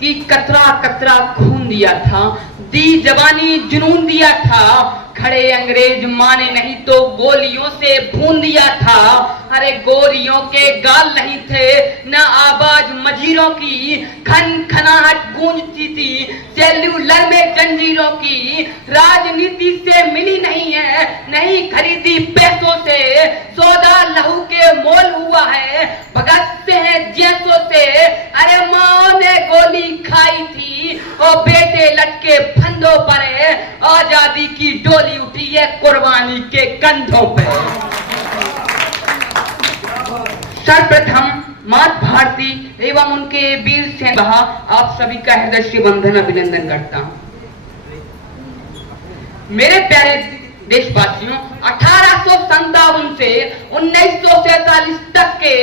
कि कतरा कतरा खून दिया था, दी जवानी जुनून दिया था, खड़े अंग्रेज माने नहीं तो गोलियों से भून दिया था। अरे गोलियों के गाल नहीं थे ना आवाज मजीरों की, खन खनाहट गूंजती थी सेल्यूलर में जंजीरों की। राजनीति से मिली नहीं है, नहीं खरीदी पैसों से, सौदा लहू के मोल हुआ है, भगत से है जैसों से। अरे माँ ने गोली खाई थी और बेटे लटके फंदों पर है, आजादी की डोली उठी है कुर्बानी के कंधों पे। सर्वप्रथम माता भारती एवं उनके वीर सैनिक आप सभी का हृदय से वंदन अभिनंदन करता हूं। मेरे प्यारे देशवासियों, 1857 से 1947 तक के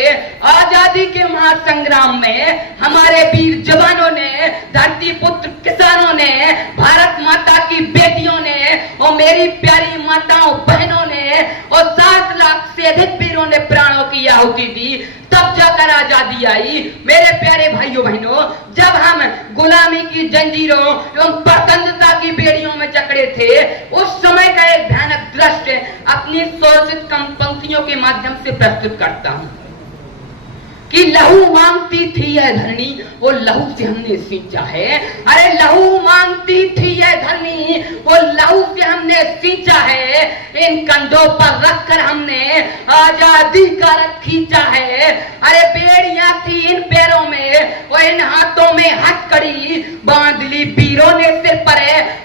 आजादी के महासंग्राम में हमारे वीर जवानों ने, धरती पुत्र किसानों ने, भारत माता की बेटियों ने और मेरी प्यारी माताओं बहनों ने और 7 लाख से अधिक वीरों ने प्राणों की आहुति दी, तब जाकर आजादी आई। मेरे प्यारे भाइयों बहनों, जब हम गुलामी की जंजीरों एवं स्वतंत्रता की बेड़ियों में जकड़े थे, उस समय का एक भयानक दृश्य अपनी स्वरचित पंक्तियों के माध्यम से प्रस्तुत करता हूं कि लहू मांगती थी यह धरनी वो लहू से हमने सींचा है। अरे लहू मांगती थी यह धरनी वो लहू से हमने सींचा है, इन कंधों पर रखकर हमने आजादी का रथ खींचा है। अरे बेड़ियां थी इन पैरों में और इन हाथों में हथकड़ी, बांध ली वीरों ने सिर पर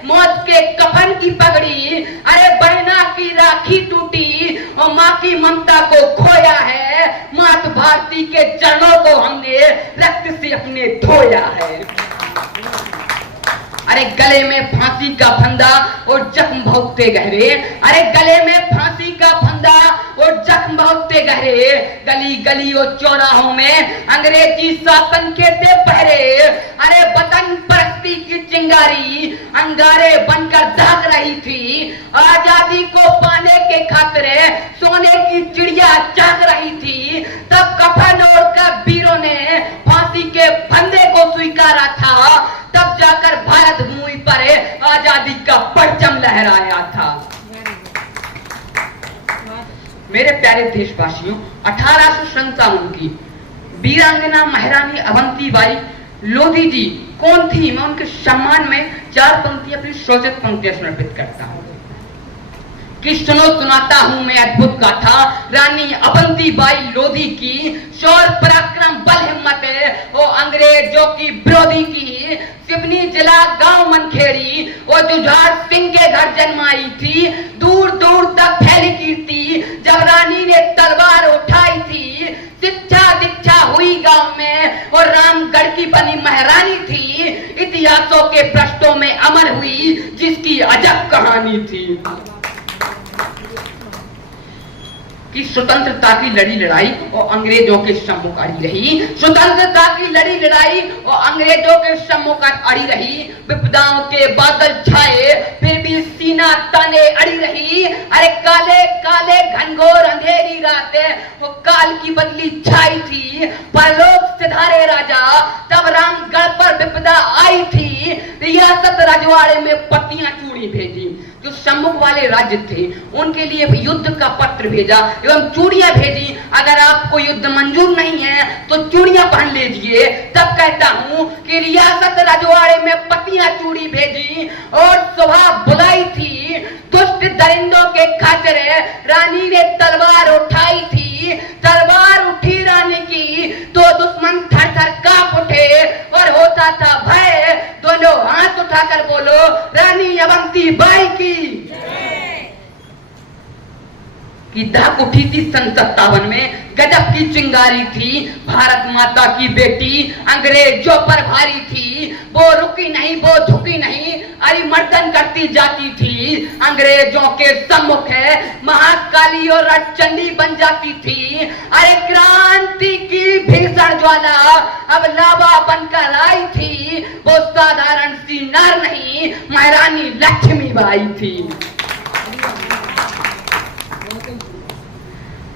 मौत के कफन की पगड़ी। अरे बहना की राखी टूटी और माँ की ममता को खोया है, माता भारती के चरणों को हमने रक्त से अपने धोया है। अरे गले में फांसी का फंदा और जख्म भोगते गहरे, अरे गले में फांसी का फंदा और जख्म भोगते गहरे, गली गली और चौराहों में अंग्रेजी शासन के थे पहरे। अरे वतन परस्ती की चिंगारी अंगारे बनकर दाग रही थी, आजादी को पाने के खातिर सोने की चिड़िया जाग रही थी। तब कफन ओढ़कर वीरों ने फांसी के फंदे को स्वीकारा था, तब जाकर भारत भूमि पर आजादी का परचम लहराया था। मेरे प्यारे देशवासियों, 1857 की वीरांगना महारानी अवंतीबाई लोधी जी कौन थी? मैं उनके सम्मान में 4 पंक्तियां अपनी स्वरचित पंक्तियां समर्पित करता हूं कि सुनो सुनाता हूं मैं अद्भुत गाथा रानी अवंतीबाई लोधी की, शौर्य पराक्रम बल हिम्मत और अंग्रेजों की विरोधी की। सिवनी जिला गांव मनखेड़ी और जुझार सिंह के घर जन्माई थी, दूर दूर तक फैली कीर्ति जब रानी ने तलवार उठाई थी। शिक्षा दीक्षा हुई गांव में और रामगढ़ की बनी महारानी थी, इतिहासों के पृष्ठों में अमर हुई जिसकी अजब कहानी थी। कि स्वतंत्रता की लड़ी लड़ाई और अंग्रेजों के सम्मुख अड़ी रही, स्वतंत्रता की लड़ी लड़ाई और अंग्रेजों के सम्मुख अड़ी रही। विपदाओं के बादल छाए फिर भी सीना ताने अड़ी रही। अरे काले काले घनघोर अंधेरी रातें वो काल की बदली छाई थी, परलोक सिधारे राजा तब रामगढ़ पर विपदा आई थी। रियासत रजवाड़े में पत्तियां चूड़ी भेजी, जो सम्मुख वाले राज्य थे उनके लिए युद्ध का पत्र भेजा एवं चूड़ियां भेजी। अगर आपको युद्ध मंजूर नहीं है तो चूड़ियां पहन लीजिए। तब कहता हूं कि रियासत रजवाड़े में पत्तियां चूड़ी भेजी और सुबह बुलाई थी। दुष्ट दरिंदों के खातिर रानी ने तलवार उठाई थी, तलवार उठी रानी की तो दुश्मन थर थर कांप उठे और होता था भय। दोनों हाथ उठाकर बोलो रानी अवंतीबाई की धाक उठी थी। सन 57 में गजब की चिंगारी थी, भारत माता की बेटी अंग्रेजों पर भारी थी। वो रुकी नहीं, वो झुकी नहीं, अरिमर्दन करती जाती थी। अंग्रेजों के सम्मुख है महाकाली और रटचंडी बन जाती थी। अरे क्रांति की भीषण ज्वाला अब लावा बनकर आई थी। वो साधारण सी नार नहीं, महारानी लक्ष्मीबाई थी।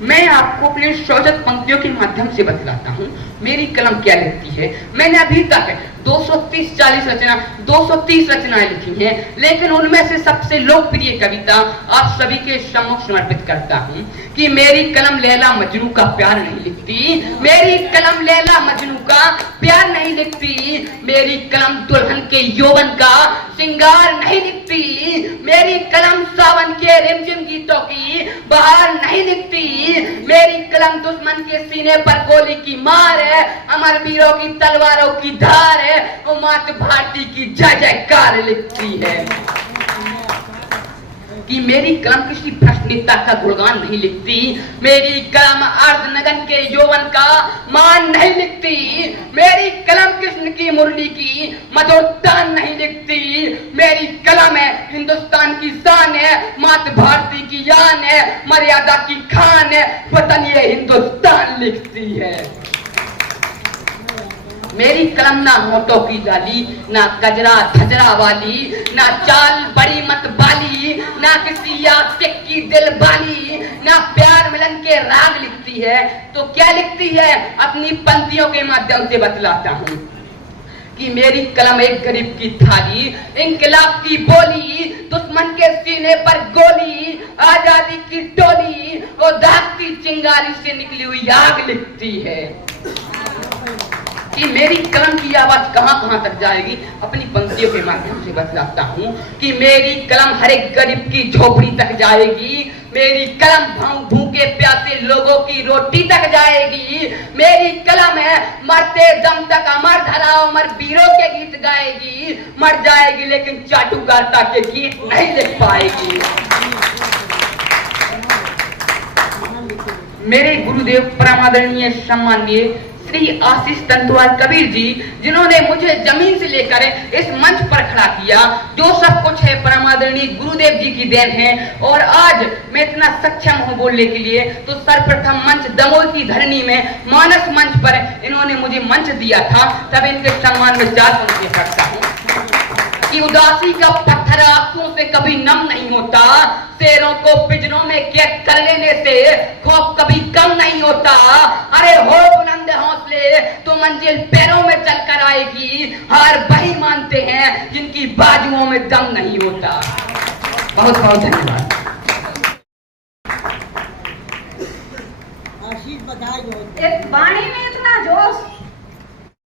मैं आपको अपने स्वरचित पंक्तियों के माध्यम से बतलाता हूँ। मेरी कलम क्या लिखती है। मैंने अभी तक 230 रचनाएं लिखी हैं, लेकिन उनमें से सबसे लोकप्रिय कविता आप सभी के सम्मुख समर्पित करता हूं कि मेरी कलम लैला मजनू का प्यार नहीं लिखती, मेरी कलम लैला मजनू का प्यार नहीं लिखती, मेरी कलम दुल्हन के यौवन का श्रृंगार नहीं लिखती, मेरी कलम सावन के रिमझिम गीतों की बहार नहीं लिखती, मेरी कलम दुश्मन के सीने पर गोली की मार है, अमर वीरों की तलवारों की धार है, वो मात भारती की जय जयकार लिखती है। कि मेरी कलम किसी भ्रष्ट नेता का गुणगान नहीं लिखती, मेरी कलम अर्धनगन के यौवन का मान नहीं लिखती, मेरी कलम कृष्ण की मुरली की मधुर तान नहीं लिखती, मेरी कलम है हिंदुस्तान की शान है, मात भारती की यान है, मर्यादा की खान है, वतन ये हिंदुस्तान लिखती है। मेरी कलम ना होठों की लाली, ना गजरा धजरा वाली, ना चाल बड़ी मत बाली, ना किसी आशिक की दिल बाली, ना प्यार मिलन के राग लिखती है। तो क्या लिखती है, अपनी पंक्तियों के माध्यम से बतलाता हूँ कि मेरी कलम एक गरीब की थाली, इंकलाब की बोली, दुश्मन के सीने पर गोली, आजादी की टोली और दागती चिंगारी से निकली हुई आग लिखती है। कि मेरी कलम की आवाज कहां तक जाएगी, अपनी पंक्तियों के माध्यम से बतलाता हूं कि मेरी कलम हर एक गरीब की झोपड़ी तक जाएगी, मेरी कलम भूखे प्यासे लोगों की रोटी तक जाएगी, मेरी कलम है मरते दम तक अमर धरा अमर वीरों के गीत गाएगी, मर जाएगी लेकिन चाटुकारिता के गीत नहीं लिख पाएगी। मेरे गुरुदेव परमादरणीय सम्माननीय श्री आशीष तंतुवार कबीर जी, जिन्होंने मुझे जमीन से लेकर इस मंच पर खड़ा किया, जो सब कुछ है परमादरणीय गुरुदेव जी की देन है। और आज मैं इतना सक्षम हूँ बोलने के लिए, तो सर्वप्रथम मंच दमोह की धरनी में मानस मंच पर इन्होंने मुझे मंच दिया था, तब इनके सम्मान में 4 पंक्तियां पढ़ता हूँ कि उदासी का पत्थर आंखों से कभी नम नहीं होता, शेरों को पिंजरों में कैद कर लेने से खौफ कभी कम नहीं होता, अरे हो बुलंद हौसले तो मंजिल पैरों में चलकर आएगी, हार वही मानते हैं जिनकी बाजुओं में दम नहीं होता। बहुत बहुत धन्यवाद।